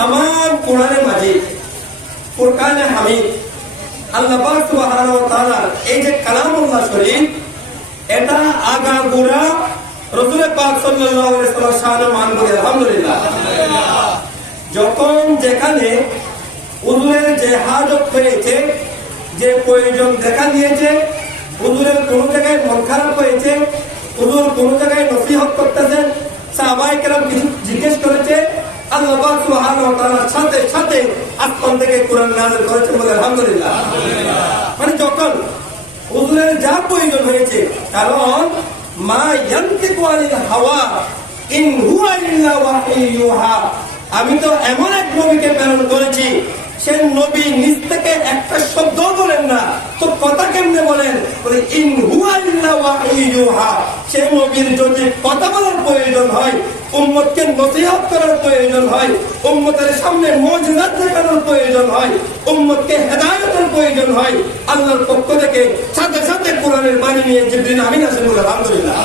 तमाम कुराने माजिद फुरकाने हमीद আল্লাহ পাক সুবহানাহু ওয়া তাআলা এই যে কালামুল্লাহ শরীফ এটা আগাগোড়া রাসূল পাক সাল্লাল্লাহু আলাইহি ওয়াসাল্লাম শানে মান করে আলহামদুলিল্লাহ। যখন যেখানে হুজুরের যে হাজত হয়েছে, যে প্রয়োজন দেখা দিয়েছে, হুজুরের কোন জায়গায় মন খারাপ হয়েছে, হুজুর কোন জায়গায় নসিহত করতেছেন, সাহাবায়ে কেরাম কিছু জিজ্ঞেস করেছে, আল্লাহ পাক সুবহানাহু ওয়া তাআলা সাথে সাথে আসমান থেকে কোরআন নাযিল করেছেন বলে আলহামদুলিল্লাহ। মানে যখন হুজুরের যা প্রয়োজন হয়েছে, কারণ মা ইয়ানতিকু আনিল হাওয়া ইন হুয়া ইল্লা ওয়াহয়ুন ইউহা, আমি তো এমন এক নবীকে প্রেরণ করেছি, সে নবী নিজ থেকে একটা শব্দ বলেন না, তো কথা কেমনে বলেন? বলে ইন হুয়া ইল্লা ওয়াহয়ুন ইউহা। সেই নবীর যদি কথা বলার প্রয়োজন হয়, উম্মতকে নসিহত করার প্রয়োজন হয়, উম্মতের সামনে মুজিজাত দেখানোর প্রয়োজন হয়, উম্মতকে হেদায়েতের প্রয়োজন হয়, আল্লাহর পক্ষ থেকে সাথে সাথে কোরআনের বাণী নিয়ে জিবরিল আমিন আসেন বলে আলহামদুলিল্লাহ।